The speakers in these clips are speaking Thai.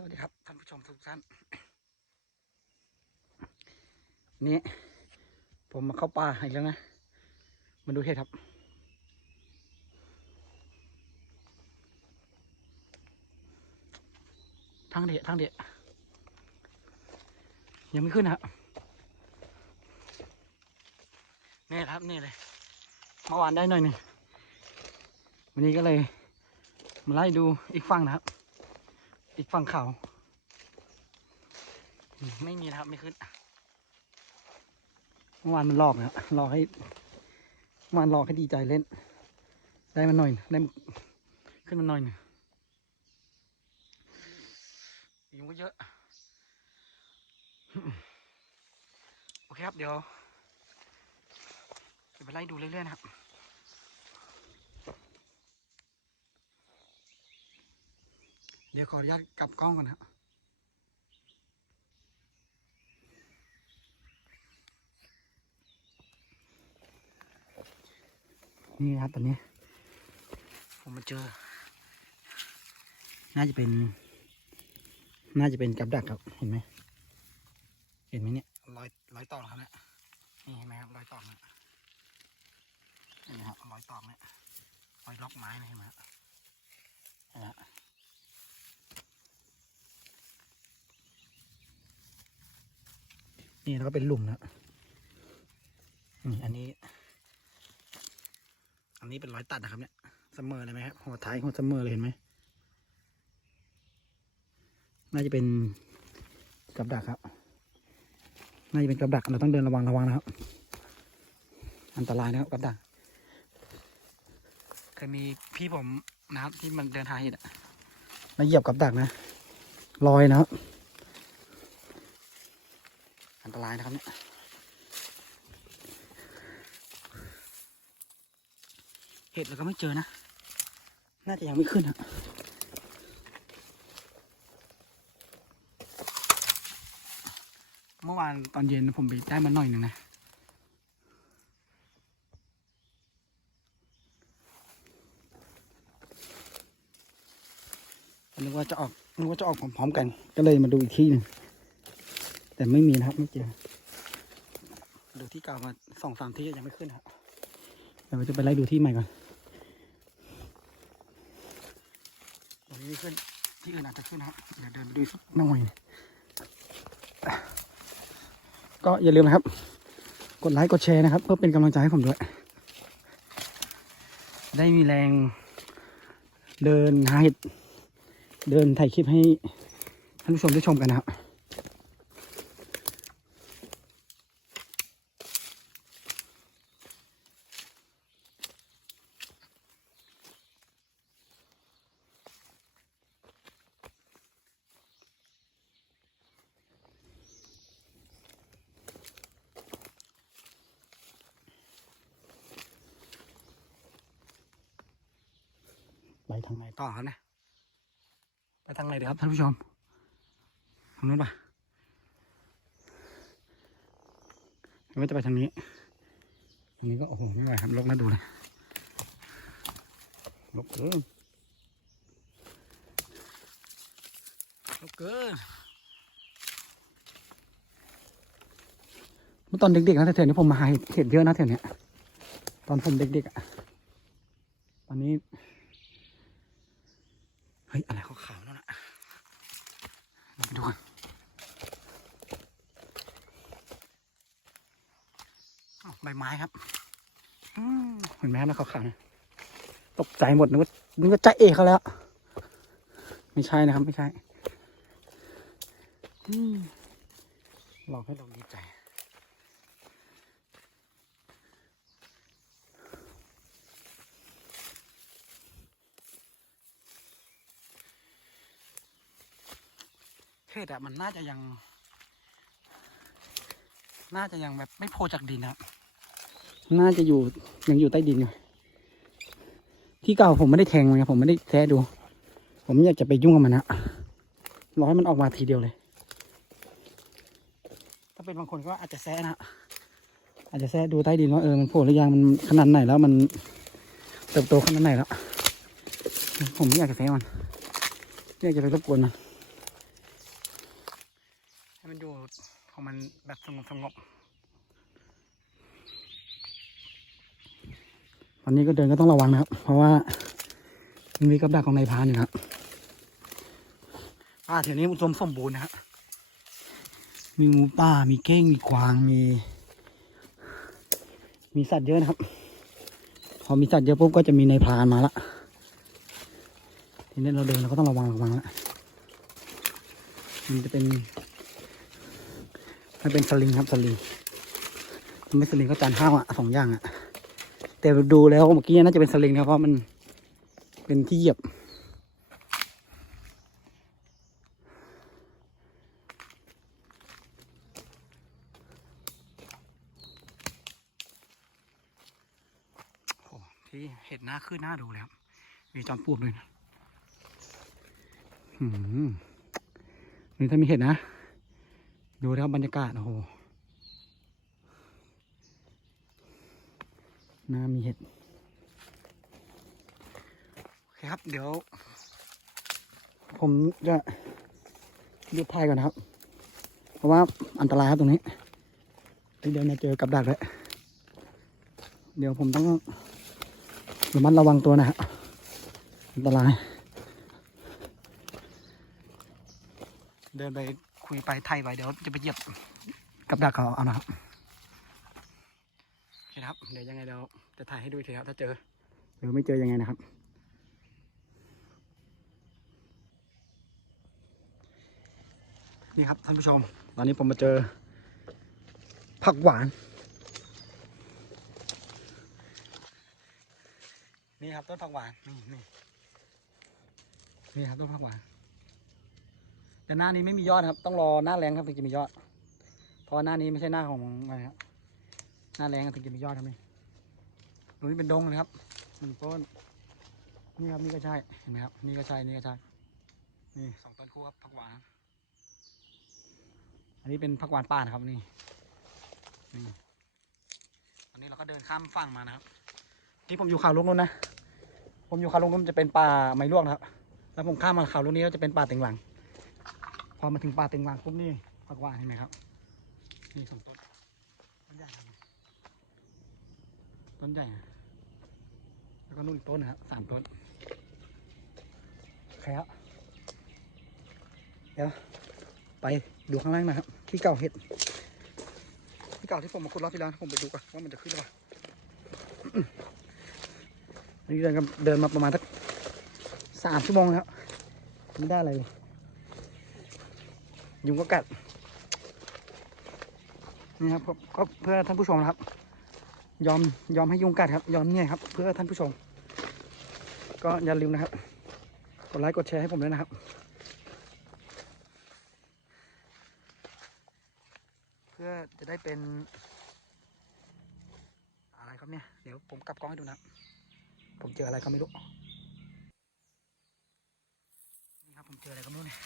สวัสดีครับท่านผู้ชมทุกท่านนี่ผมมาเข้าป่าอีกแล้วนะ มาดูเห็ดครับ ทางเดียทางเดียยังไม่ขึ้นครับนี่ครับนี่เลยเมื่อวานได้หน่อยหนึ่งวันนี้ก็เลยมาไล่ดูอีกฝั่งนะครับ อีกฝั่งเขาไม่มีครับไม่ขึ้นเมื่อวานมันหลอกนะหลอกให้เมื่อวานหลอกให้ดีใจเล่น ได้มาหน่อยได้ขึ้นมาหน่อยหนึ่งยุงก็เยอะ โอเคครับเดี๋ยวเดี๋ยวไปไล่ดูเรื่อยๆนะครับ ดี๋ยวขออนุญาตกลับกล้องก่อนนะครับนี่ครับตอนนี้ ผมมาเจอ น่าจะเป็น น่าจะเป็นกับดักครับ เห็นไหม เห็นไหมเนี่ยรอยรอยต่อครับเนี่ยนี่เห็นไหมครับรอยต่อเนี่ยนี่นะครับรอยต่อเนี่ยรอยล็อกไม้นะเห็นไหมครับเห็ นี่แล้วก็เป็นหลุมนะนี่อันนี้ อันนี้เป็นรอยตัดนะครับเนี่ยเสมอเลยไหมครับหัวท้ายหัวเสมอเลยเห็นไหมน่าจะเป็นกับดักครับ น่าจะเป็นกับดักเราต้องเดินระวังระวังนะครับ อันตรายนะครับกับดัก เคยมีพี่ผมนะครับที่มันเดินหาเห็ดอะมาเหยียบกับดักนะลอยนะครับ ตรายนะครับเนี่ยเห็ดเราก็ไม่เจอนะ น่าจะยังไม่ขึ้นอะเมื่อวานตอนเย็นผมไปได้มาหน่อยหนึ่งนะนึกว่าจะออกนึกว่าจะออกพร้อมๆกัน ก็เลยมาดูอีกที่หนึ่ง แต่ไม่มีนะครับไม่เจอดูที่เก่ามาสองสามที่ยังไม่ขึ้นครับเดี๋ยวเราจะไปไล่ดูที่ใหม่ก่อนตรงนี้ขึ้นที่อื่นอาจจะขึ้นนะครับเดี๋ยวเดินไปดูสักหน่อยก็อย่าลืมนะครับ กดไลค์กดแชร์นะครับ เพื่อเป็นกำลังใจให้ผมด้วย ได้มีแรงเดินหาเห็ดเดินถ่ายคลิปให้ท่านผู้ชมได้ชมกันนะครับ ทางไหนต่อนะ ไปทางไหนดีครับท่านผู้ชมทางนู้นปะหรือว่าจะไปทางนี้ทางนี้ก็โอ้โหไม่ไหวครับลกน่าดูเลยลกเกินลกเกินเมื่อตอนเด็กๆนะแถวๆนี้ผมมาหาเห็ดเยอะนะแถวเนี้ยตอนผมเด็กๆอะตอนนี้ เฮ้ย อะไรขาวๆนั่นน่ะดูกันใบไม้ครับอืมเห็นไหมครับนะขาวๆเนี่ยตกใจหมดนึกว่านึกว่าจะเอกเขาแล้ว ไม่ใช่นะครับ ไม่ใช่หลอกให้เราดีใจ ศอะมันน่าจะยัง น่าจะยังแบบไม่โผล่จากดินนะครับน่าจะอยู่ยังอยู่ใต้ดินอยู่ที่เก่าผมไม่ได้แทงมันไงผมไม่ได้แทะดู ผมไม่อยากจะไปยุ่งกับมันนะรอให้มันออกมาทีเดียวเลย ถ้าเป็นบางคนก็อาจจะแซะนะอาจจะแซะดูใต้ดินว่าเออมันโผล่หรือยังมันขนาดไหนแล้วมันเติบโตขนาดไหนแล้ว ผมไม่อยากจะแซะมันไม่อยากจะไปรบกวนมัน ของ มันแบบสงบสงบวันนี้ก็เดินก็ต้องระวังนะครับ เพราะว่ามันมีกับดักของนายพานอยู่นะครับป่าแถวนี้อุดมสมบูรณ์นะฮะมีหมูป่า มีเก้ง มีกวาง มี มีสัตว์เยอะนะครับ พอมีสัตว์เยอะปุ๊บก็จะมีนายพรานมาละ ทีนี้เราเดินเราก็ต้องระวังระวังละ มันจะเป็น มันเป็นสลิงครับสลิงไม่สลิงก็จานข้าวอะสองอย่างอะ แต่ดูแล้วเมื่อกี้น่าจะเป็นสลิงนะเพราะมันเป็นที่เหยียบโอ้ที่เห็ดหน้าขึ้นหน้าดูเลยครับมีจอมปลวกด้วยนะหืมนี่ถ้ามีเห็ดนะ ดูนะครับบรรยากาศโอ้โหน่ามีเห็ดโอเคครับเดี๋ยว ผมจะหยุดถ่ายก่อนนะครับ เพราะว่าอันตรายครับตรงนี้เดี๋ยวมาเจอกับดักแล้วเดี๋ยวผมต้องระมัดระวังตัวนะครับอันตราย เดินไป คุยไปไทยไปเดี๋ยวจะไปเหยียบกับดักเขาเอานะครับโอเคนครับ เดี๋ยวยังไงเดี๋ยวจะถ่ายให้ดูทีครับถ้าเจอหรือไม่เจอยังไงนะครับ นี่ครับท่านผู้ชม ตอนนี้ผมมาเจอผักหวาน นี่ครับต้นผักหวาน นี่นี่นี่ครับต้นผักหวาน แต่หน้านี้ไม่มียอดครับ ต้องรอหน้าแรงครับถึงจะมียอด เพราะหน้านี้ไม่ใช่หน้าของอะไรครับหน้าแรงถึงจะมียอดครับนี่ตรงนี้เป็นดงเลยครับหนึ่งต้น นี่ครับนี่ก็ใช่เห็นไหมครับ นี่ก็ใช่นี่ก็ใช่นี่สองต้นคู่ครับผักหวานอันนี้เป็นผักหวานป่านะครับนี่นี่ตอนนี้เราก็เดินข้ามฝั่งมานะครับที่ผมอยู่เขาวลูกนู้นนะ ผมอยู่เขาวลูกนู้นจะเป็นป่าไม้ลวกนะครับ แล้วผมข้ามมาเขาวลูกนี้ก็จะเป็นป่าเต็งหลัง พอมาถึงป่าเต็งหลังปุ๊บนี่ผักหวานเห็นไหมครับ นี่สองต้น ต้นใหญ่ต้นใหญ่ แล้วก็นู่นอีกต้นนะครับสามต้นโอเคครับเดี๋ยวไปดูข้างล่างนะครับ ที่เก่าเห็ด ที่เก่าที่ผมมาขุดรอบที่แล้วผมไปดูก่อนว่ามันจะขึ้นหรือเปล่านนี้เดินกันเดินมาประมาณสักสามชั่วโมงแล้วไม่ได้อะไรเลย ยุงก็กัด นี่ครับก็เพื่อท่านผู้ชมครับ ยอมยอมให้ยุงกัดครับ ยอมเนี่ยครับ เพื่อท่านผู้ชม ก็อย่าลืมนะครับ กดไลค์กดแชร์ให้ผมด้วยนะครับเพื่อจะได้เป็น อะไรครับเนี่ย เดี๋ยวผมกลับกล้องให้ดูนะ ผมเจออะไรก็ไม่รู้ นี่ครับผมเจออะไรก็ไม่รู้เนี่ย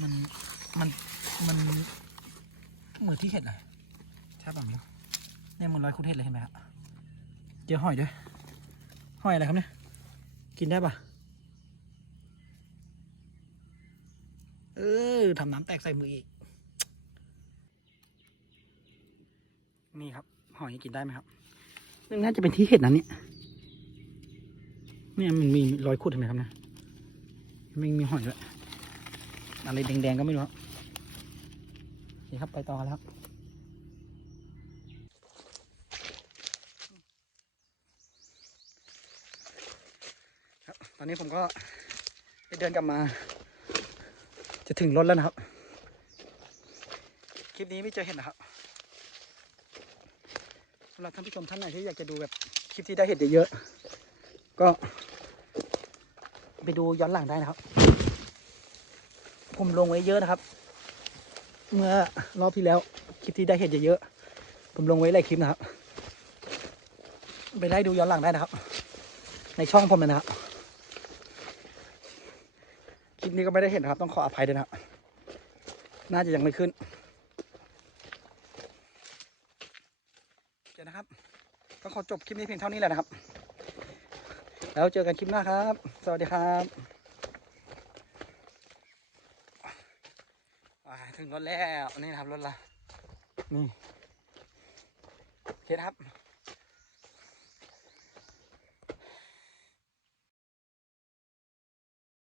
มันมันมันเหมือนที่เห็ดเลยใช่ป่ะมิวเนี่ยมันรอยคุดเห็ดเลยเห็นไหมครับเจอหอยด้วยหอยอะไรครับเนี่ยกินได้ปะเออทำน้ำแตกใส่มืออีก นี่ครับ หอยกินได้ไหมครับนี่น่าจะเป็นที่เห็ดนะเนี่ยเนี่ยมันมีรอยขุดเห็นไหมครับเนะไม่มีหอยด้วย อะไรแดงๆก็ไม่รู้ครับนี่ครับไปต่อแล้วครับครับ ตอนนี้ผมก็ได้เดินกลับมา จะถึงรถแล้วนะครับ คลิปนี้ไม่เจอเห็นนะครับสำหรับท่านผู้ชมท่านไหนที่อยากจะดูแบบคลิปที่ได้เห็นเยอะๆก็ ไปดูย้อนหลังได้นะครับ ผมลงไว้เยอะนะครับ เมื่อรอบที่แล้วคลิปที่ได้เห็นเยอะๆผมลงไว้หลายคลิปนะครับ ไปไล่ดูย้อนหลังได้นะครับ ในช่องผมเลยนะครับคลิปนี้ก็ไม่ได้เห็นนะครับ ต้องขออภัยด้วยนะครับ น่าจะยังไม่ขึ้นโอนะครับ ก็ขอจบคลิปนี้เพียงเท่านี้แหละนะครับ แล้วเจอกันคลิปหน้าครับ สวัสดีครับ อ่า ถึงรถแล้วนี่นะครับรถละนี่โอเคครับ